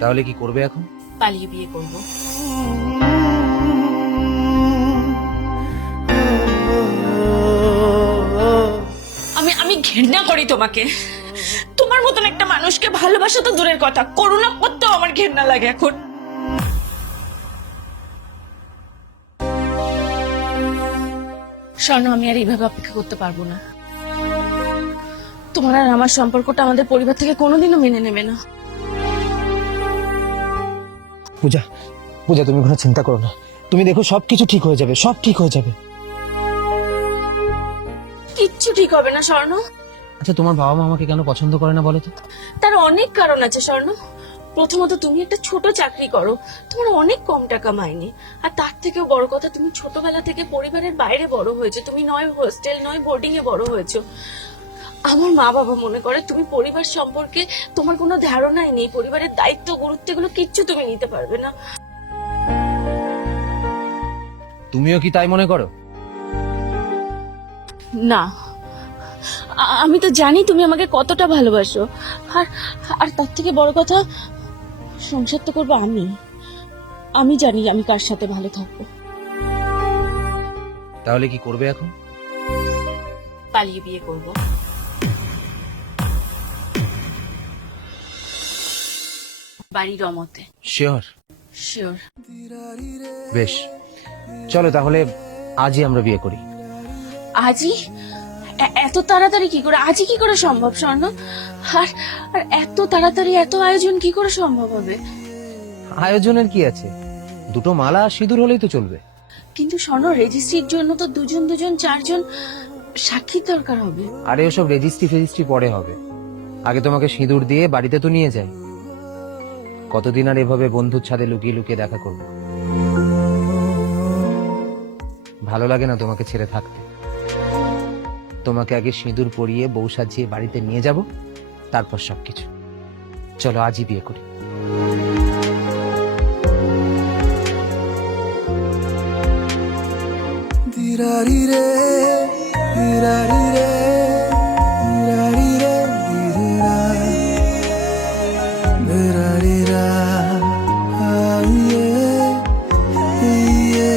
তাহলে কি করবে এখন? পালিয়ে বিয়ে করব। আমি আমি ঘৃণা করি তোমাকে। তোমার মতন একটা মানুষকে ভালোবাসা তো দূরের কথা, করুণা করতেও আমার ঘৃণা লাগে এখন। স্বর্ণ, আমি আর এইভাবে অপেক্ষা করতে পারবো না। তোমার আর আমার সম্পর্কটা আমাদের পরিবার থেকে কোনোদিনও মেনে নেবে না। পূজা, পূজা তুমি কোনো চিন্তা করো না, তুমি দেখো সবকিছু ঠিক হয়ে যাবে, সব ঠিক হয়ে যাবে। কিচ্ছু ঠিক হবে না স্বর্ণ। আচ্ছা, তোমার বাবা মা আমাকে কেন পছন্দ করে না বলো তো? তার অনেক কারণ আছে স্বর্ণ। প্রথমত, তুমি একটা ছোট চাকরি করো, তোমার অনেক কম টাকা মাইনে। আর তার থেকেও বড় কথা, তুমি ছোটবেলা থেকে পরিবারের বাইরে বড় হয়েছে। তুমি নয় হোস্টেল নয় বোর্ডিং এ বড় হয়েছো। আমার মা বাবা মনে করে তুমি পরিবার সম্পর্কে তোমার কোনো ধারণাই নেই, পরিবারের দায়িত্ব গুরুত্ব এগুলো কিচ্ছু তুমি নিতে পারবে না। তুমিও কি তাই মনে করো? না, আমি তো জানি তুমি আমাকে কতটা ভালোবাসো। আর আর তার থেকে বড় কথা, সংসার তো করবো আমি। আমি জানি আমি কার সাথে ভালো থাকবো। তাহলে কি করবে এখন? পালিয়ে বিয়ে করব। বাড়ির রমতে। শিওর? শিওর। বেশ, চলো তাহলে আজই আমরা বিয়ে করি। আজই? এত তাড়াতাড়ি কি করে? আজই কি করে সম্ভব স্বর্ণ? আর আর এত তাড়াতাড়ি এত আয়োজন কি করে সম্ভব হবে? আয়োজনের কি আছে, দুটো মালা আর সিঁদুর হলেই তো চলবে। কিন্তু স্বর্ণ, রেজিস্ট্রির জন্য তো দুজন দুজন চারজন সাক্ষীর দরকার হবে। আরে ওসব রেজিস্ট্রি ফেজিস্ট্রি পরে হবে, আগে তোমাকে সিঁদুর দিয়ে বাড়িতে তো নিয়ে যাই। কতদিন আর এভাবে বন্ধুর ছাদে লুকিয়ে লুকিয়ে দেখা করবো? ভালো লাগে না তোমাকে ছেড়ে থাকতে। তোমাকে আগে সিঁদুর পরিয়ে বউ সাজিয়ে বাড়িতে নিয়ে যাব, তারপর সবকিছু। চলো আজই বিয়ে করি। দিরারি রে দিরারি রে দিরারি রে দিরা দিরারি রা আইয়ে ইয়ে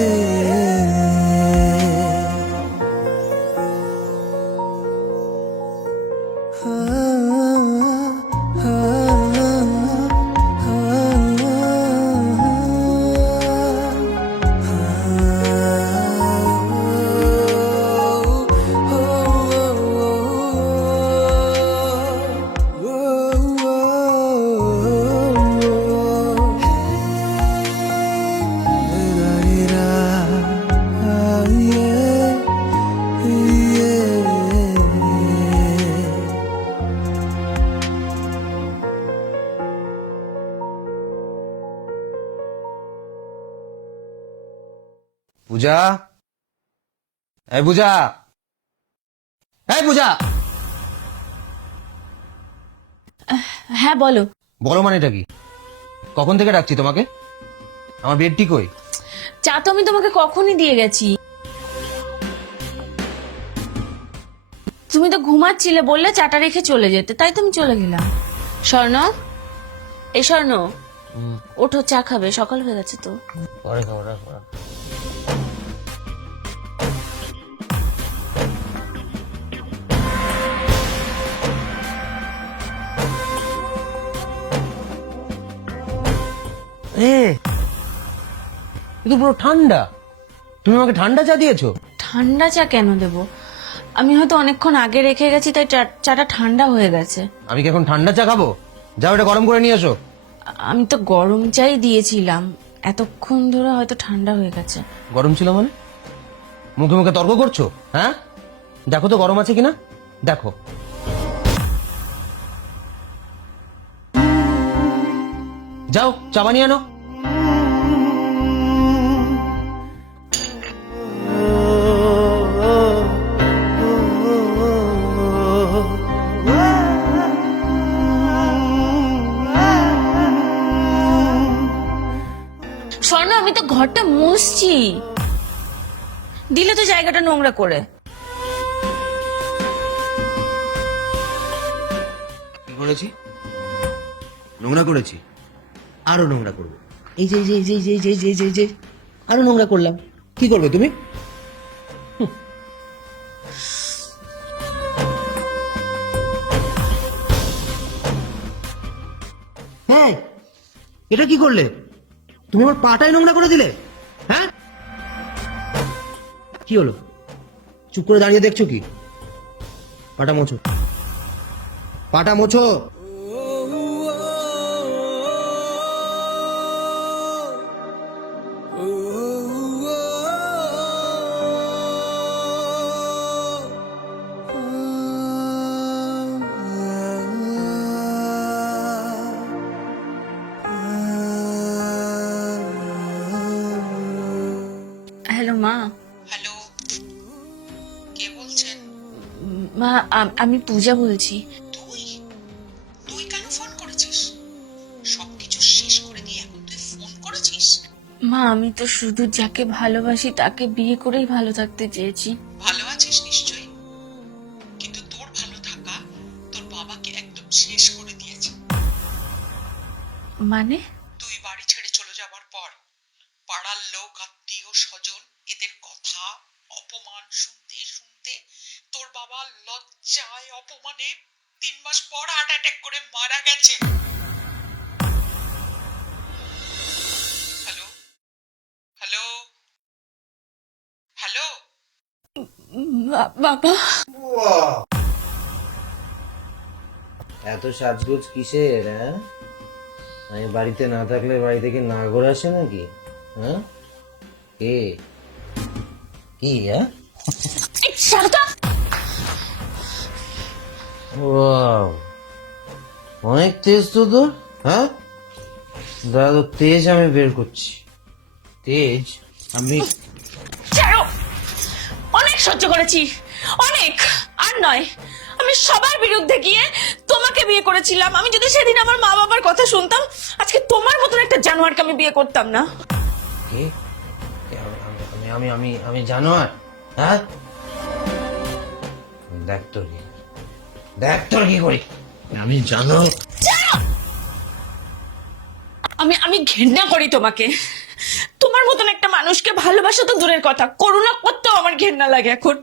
পূজা, এই পূজা, এই পূজা। হ্যাঁ বলো। বলো মানেটা কি? কখন থেকে ডাকছি তোমাকে? আমার বেডটি কই? চা তো আমি তোমাকে কখনই দিয়ে গেছি। তুমি তো ঘুমাচ্ছিলে, বললে চাটা রেখে চলে যেতে, তাই তুমি চলে গেলাম। স্বর্ণ, এই স্বর্ণ, ওঠো, চা খাবে, সকাল হয়ে গেছে তো। পরে খাবো না। কিন্তু পুরো ঠান্ডা, তুমি আমাকে ঠান্ডা চা দিয়েছো? ঠান্ডা চা কেন দেব? আমি হয়তো অনেকক্ষণ আগে রেখে গেছি, তাই চাটা ঠান্ডা হয়ে গেছে। আমি কি এখন ঠান্ডা চা খাবো? যাও এটা গরম করে নিয়ে এসো। আমি তো গরম চাই দিয়েছিলাম, এতক্ষণ ধরে হয়তো ঠান্ডা হয়ে গেছে। গরম ছিল মানে? মুখে মুখে তর্ক করছো? হ্যাঁ, দেখো তো গরম আছে কিনা, দেখো। যাও চা বানিয়ে আনো। স্বর্ণ, আমি তো ঘরটা মুছছি, দিলে তো জায়গাটা নোংরা করে। কি করেছি? নোংরা করেছি? আরো নোংরা করবো। এই যে এই যে এই যে এই যে এই যে এই যে এই যে আরো নোংরা করলাম। কি করবে তুমি? হ্যাঁ, এটা কি করলে? তুমি আমার পাটাই নোংরা করে দিলে। হ্যাঁ, কি হলো? চুপ করে দাঁড়িয়ে দেখছো কি? পাটা মোছো, পাটা মোছো। হ্যালো মা। হ্যালো, কে বলছেন? মা আমি পূজা বলছি। তুই তুই কেন ফোন করেছিস? সবকিছু শেষ করে দিয়ে এখন তুই ফোন করেছিস? মা আমি তো শুধু যাকে ভালোবাসি তাকে বিয়ে করেই ভালো থাকতে চেয়েছি। ভালো আছিস নিশ্চয়ই, কিন্তু তোর ভালো থাকা তোর বাবাকে একদম শেষ করে দিয়েছে। মানে? তুই বাড়ি ছেড়ে চলে যাবার পর পাড়ার লোক, আত্মীয় স্বজন এদের কথা অপমান শুনতে শুনতে তোর বাবা লজ্জায় অপমানে 3 মাস পর হার্ট অ্যাটাক করে মারা গেছে। হ্যালো হ্যালো হ্যালো বাবা এত সাজগোজ কিসের? হ্যাঁ, আমি বাড়িতে না থাকলে বাড়ি থেকে নাগর আসে নাকি? হ্যাঁ, কে কি? হ্যাঁ, ওয়াও, অনেক তেজ তো তোর। হ্যাঁ, দাদা তো তেজ আমি বের করছি। তেজ আমি ছাড়ো, অনেক সহ্য করেছি, অনেক। আর নয়, আমি সবার বিরুদ্ধে গিয়ে তোমাকে বিয়ে করেছিলাম। আমি যদি সেদিন আমার মা বাবার কথা শুনতাম, আজকে তোমার মতন একটা জানোয়ারকে আমি বিয়ে করতাম না। কে? আমি আমি আমি আমি জানোয়ার? হ্যাঁ, দেখ তোর কি, দেখ তোর কি করি আমি। জানো আমি আমি ঘৃণা করি তোমাকে। তোমার মতন একটা মানুষকে ভালোবাসা তো দূরের কথা, করুণা করতেও আমার ঘৃণা লাগে এখন।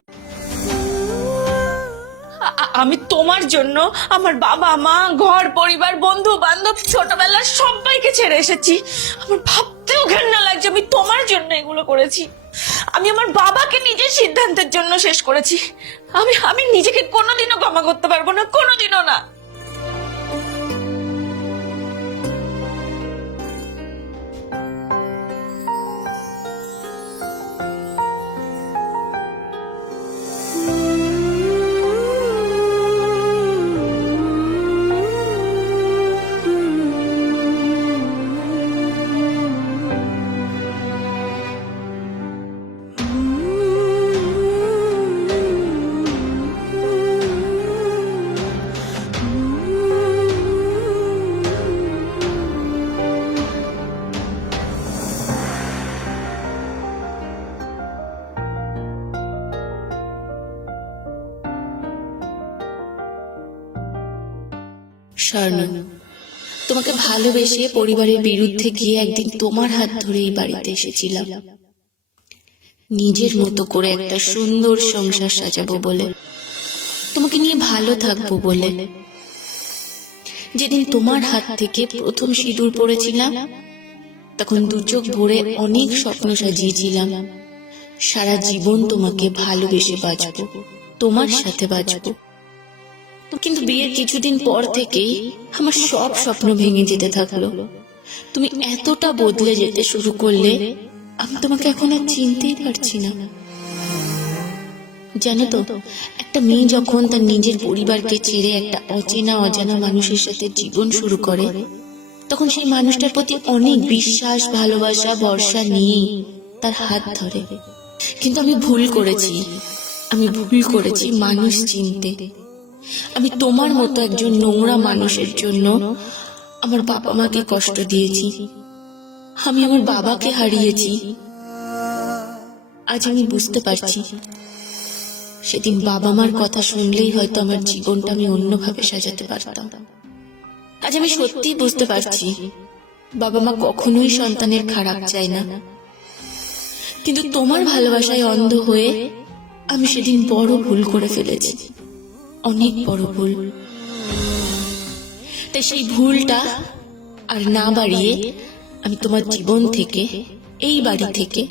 আমি তোমার জন্য আমার বাবা মা, ঘর পরিবার, বন্ধু বান্ধব, ছোটবেলার সবাইকে ছেড়ে এসেছি। আমার ভাবতেও ঘৃণা লাগছে আমি তোমার জন্য এগুলো করেছি। আমি আমার বাবাকে নিজের সিদ্ধান্তের জন্য শেষ করেছি। আমি আমি নিজেকে কোনোদিনও ক্ষমা করতে পারবো না, কোনোদিনও না। স্বর্ণ, তোমাকে ভালোবেসে পরিবারের বিরুদ্ধে গিয়ে একদিন তোমার হাত ধরে এই বাড়িতে এসেছিলাম, নিজের মতো করে একটা সুন্দর সংসার সাজাবো বলে, তোমাকে নিয়ে ভালো থাকবো বলে। যেদিন তোমার হাত থেকে প্রথম সিঁদুর পড়েছিলাম, তখন দু চোখ ভরে অনেক স্বপ্ন সাজিয়েছিলাম। সারা জীবন তোমাকে ভালোবেসে বাঁচবো, তোমার সাথে বাঁচবো। কিন্তু বিয়ের কিছুদিন পর থেকেই আমার সব স্বপ্ন ভেঙে যেতে থাকলো। তুমি এতটা বদলে যেতে শুরু করলে, আমি তোমাকে এখন আর চিনতেই পারছি না। জানো তো, একটা মেয়ে যখন তার নিজের পরিবারকে ছেড়ে একটা অচেনা অজানা মানুষের সাথে জীবন শুরু করে, তখন সেই মানুষটার প্রতি অনেক বিশ্বাস, ভালোবাসা, ভরসা নিয়ে তার হাত ধরে। কিন্তু আমি ভুল করেছি মানুষ চিনতে। আমি তোমার মতো একজন নোংরা মানুষের জন্য আমার বাবা মাকে কষ্ট দিয়েছি। আমি আমার বাবাকে হারিয়েছি। আজ আমি বুঝতে পারছি, সেদিন বাবা মার কথা শুনলেই হয়তো আমার জীবনটা আমি অন্যভাবে সাজাতে পারতাম। আজ আমি সত্যিই বুঝতে পারছি, বাবা মা কখনোই সন্তানের খারাপ চায় না, কিন্তু তোমার ভালোবাসায় অন্ধ হয়ে আমি সেদিন বড় ভুল করে ফেলেছি, অনেক বড় ভুল। তাই সেই ভুলটা আর না বাড়িয়ে আমি তোমার জীবন থেকে, এই বাড়ি থেকে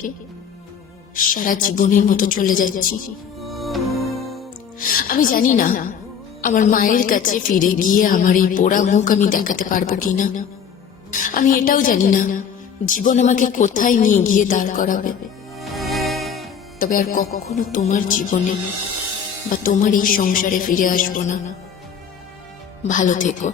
সারা জীবনের মতো চলে যাচ্ছি। আমি জানি না আমার মায়ের কাছে ফিরে গিয়ে আমার এই পোড়া মুখ আমি দেখাতে পারবো কিনা। আমি এটাও জানি না জীবন আমাকে কোথায় নিয়ে গিয়ে দাঁড় করাবে। তবে আর কখনো তোমার জীবনে বা তোমার এই সংসারে ফিরে আসবো না। ভালো থেকো।